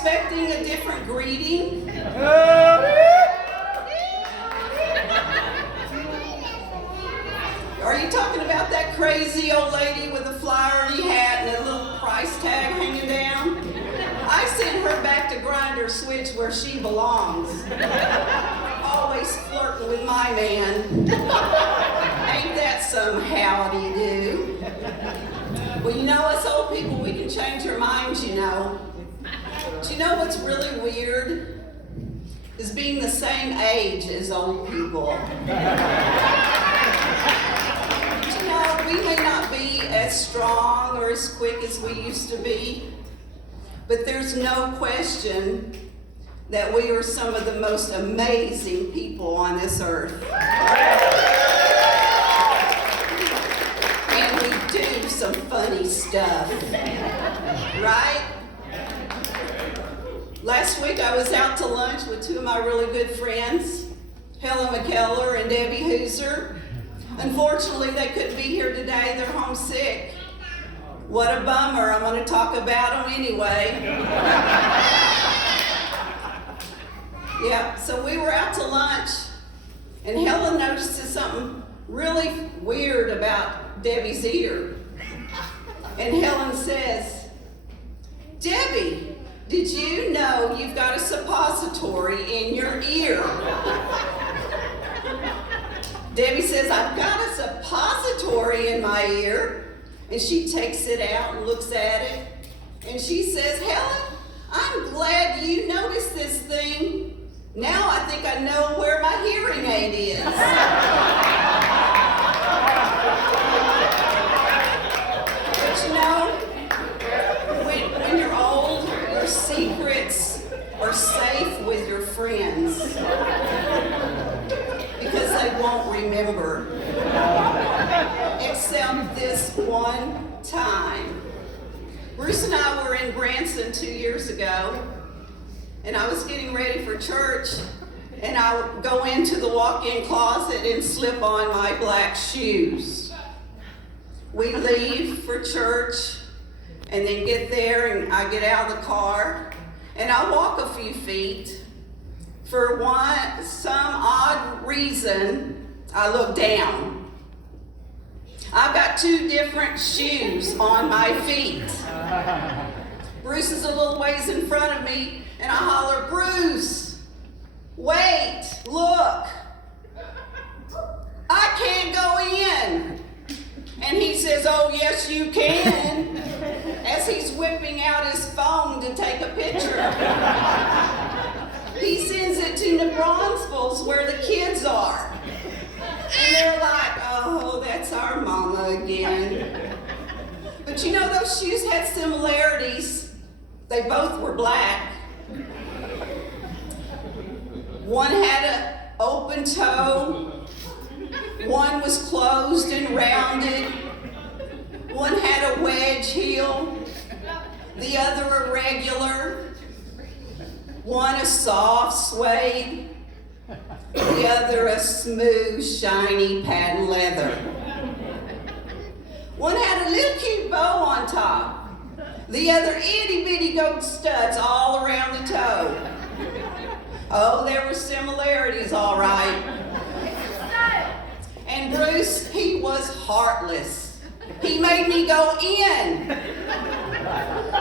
expecting a different greeting? Are you talking about that crazy old lady with a flowery hat and a little price tag hanging down? I sent her back to grind her switch where she belongs. Always flirting with my man. Ain't that some howdy-do? Well, you know, us old people, we can change our minds, you know. Do you know what's really weird? Is being the same age as old people. We may not be as strong or as quick as we used to be, but there's no question that we are some of the most amazing people on this earth. And we do some funny stuff, right? Last week I was out to lunch with two of my really good friends, Helen McKellar and Debbie Hooser. Unfortunately, they couldn't be here today. They're homesick. What a bummer. I'm going to talk about them anyway. Yeah, so we were out to lunch, and Helen noticed something really weird about Debbie's ear. And Helen says, "Debbie, did you know you've got a suppository in your ear?" Debbie says, "I've got a suppository in my ear." And she takes it out and looks at it. And she says, "Helen, I'm glad you noticed this thing. Now I think I know where my hearing aid is." But you know, when you're old, your secrets are safe with your friends. Because they won't remember. Except this one time. Bruce and I were in Branson 2 years ago, and I was getting ready for church, and I would go into the walk-in closet and slip on my black shoes. We leave for church, and then get there, and I get out of the car, and I walk a few feet. For some odd reason, I look down. I've got two different shoes on my feet. Bruce is a little ways in front of me, and I holler, "Bruce, wait, look. I can't go in." And he says, "Oh, yes, you can," as he's whipping out his phone to take a picture. He sends it to Nebransville's where the kids are. And they're like, "Oh, that's our mama again." But you know, those shoes had similarities. They both were black. One had an open toe. One was closed and rounded. One had a wedge heel. The other a regular. One a soft suede, the other a smooth, shiny patent leather. One had a little cute bow on top, the other itty-bitty gold studs all around the toe. Oh, there were similarities, all right. And Bruce, he was heartless. He made me go in.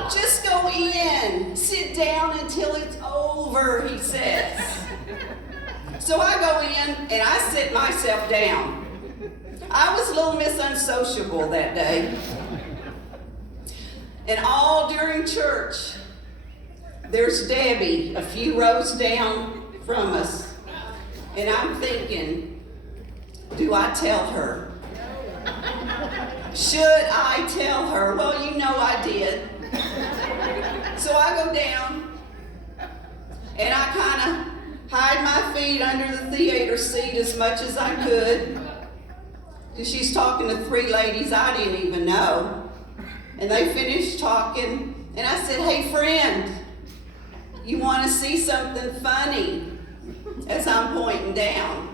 "Just go in. Sit down until it's over," he says. So I go in and I sit myself down. I was a little unsociable that day. And all during church, there's Debbie a few rows down from us. And I'm thinking, do I tell her? Should I tell her? Well, you know I did. So I go down, and I kind of hide my feet under the theater seat as much as I could. And she's talking to three ladies I didn't even know. And they finished talking, and I said, "Hey, friend, you want to see something funny?" As I'm pointing down.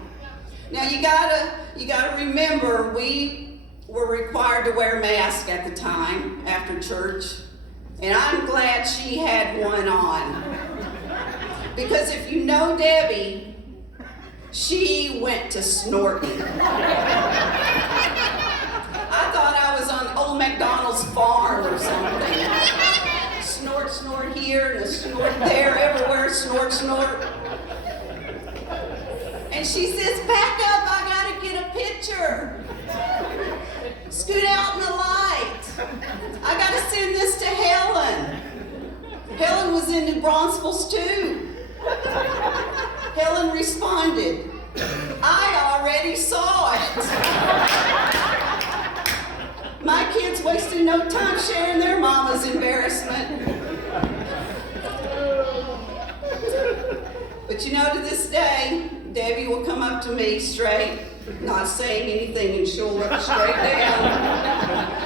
Now you gotta remember, we were required to wear masks at the time after church. And I'm glad she had one on. Because if you know Debbie, she went to snorting. I thought I was on old MacDonald's farm or something. Snort, snort here, and a snort there, everywhere, snort, snort. And she says, back up, I gotta get a picture. Scoot out in the light. I gotta send this to Helen. Helen was in New Braunfels too. Helen responded, I already saw it. My kids wasted no time sharing their mama's embarrassment. But you know, to this day, Debbie will come up to me straight, not saying anything, and she'll look straight down,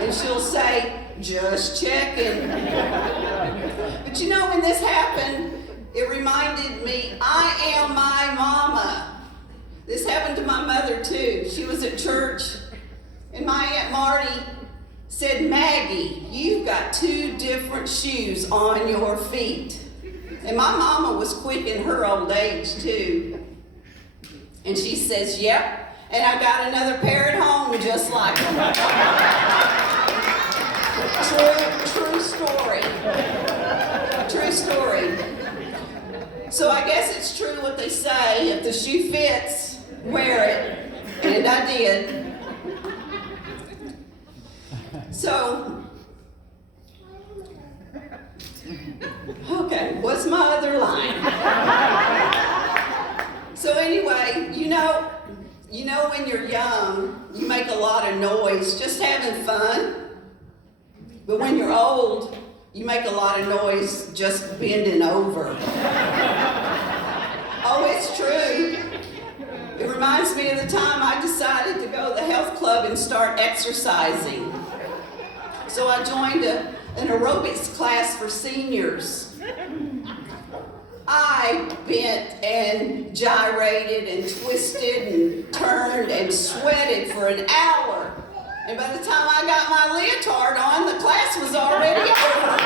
and she'll say, just checking. But you know, when this happened, it reminded me, I am my mama. This happened to my mother too. She was at church, and my Aunt Marty said, Maggie, you've got 2 different shoes on your feet. And my mama was quick in her old age too. And she says, yep, and I got another pair at home just like them. True story. True story. So I guess it's true what they say, if the shoe fits, wear it. And I did. So, okay, what's my other line? So anyway, you know when you're young, you make a lot of noise, just having fun. But when you're old, you make a lot of noise just bending over. Oh, it's true. It reminds me of the time I decided to go to the health club and start exercising. So I joined an aerobics class for seniors. I bent and gyrated and twisted and turned and sweated for an hour. And by the time I got my leotard on, the class was already over.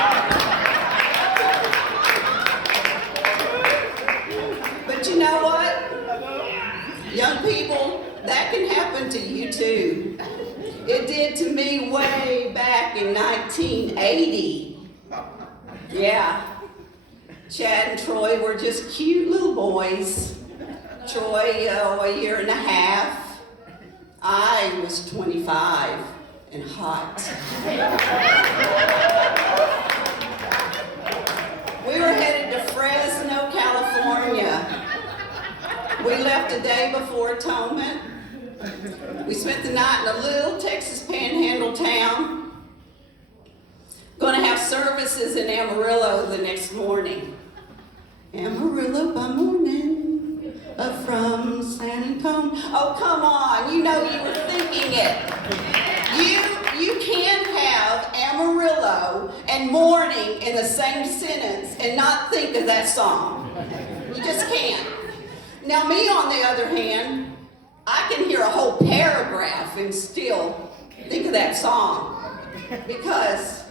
But you know what? Young people, that can happen to you too. It did to me way back in 1980. Yeah. Chad and Troy were just cute little boys. Troy, a year and a half. I was 25 and hot. We were headed to Fresno, California. We left a day before Atonement. We spent the night in a little Texas panhandle town. Going to have services in Amarillo the next morning. Amarillo by morning, from San Antonio. Oh, come on, you know you were thinking it. You can't have Amarillo and morning in the same sentence and not think of that song. You just can't. Now me, on the other hand, I can hear a whole paragraph and still think of that song because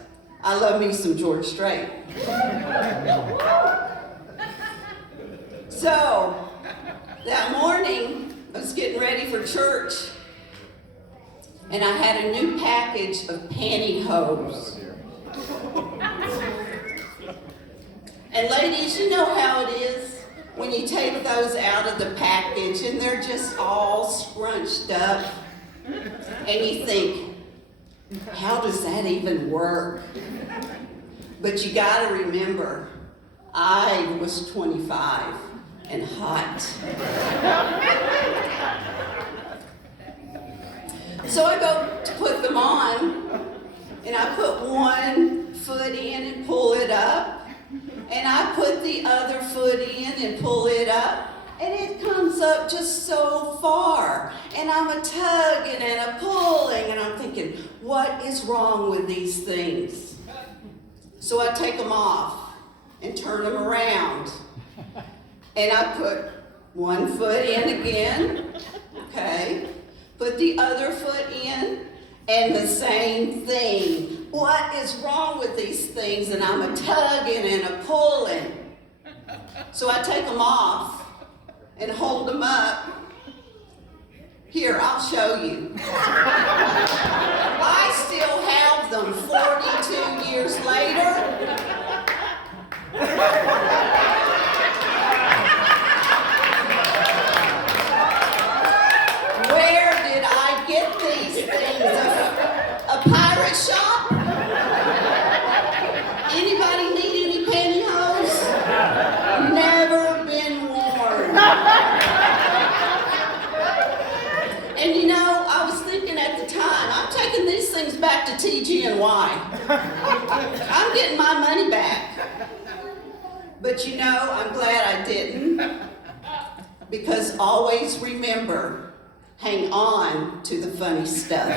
I love me some George Strait. So, that morning, I was getting ready for church, and I had a new package of pantyhose. And ladies, you know how it is when you take those out of the package and they're just all scrunched up, and you think, how does that even work? But you gotta remember, I was 25 and hot. So I go to put them on, and I put one foot in and pull it up, and I put the other foot in and pull it up, and it comes up just so far. And I'm a tugging and a pulling, and I'm thinking, what is wrong with these things? So I take them off and turn them around. And I put one foot in again, okay? Put the other foot in, and the same thing. what is wrong with these things? And I'm a tugging and a pulling. So I take them off and hold them up. Here, I'll show you. I still have them 42 years later. Where did I get these things? A pirate shop? Anybody need any pantyhose? Never been worn. And you know, I was thinking at the time, I'm taking these things back to TG&Y. I'm getting my money back. But you know, I'm glad I didn't. Because always remember, hang on to the funny stuff.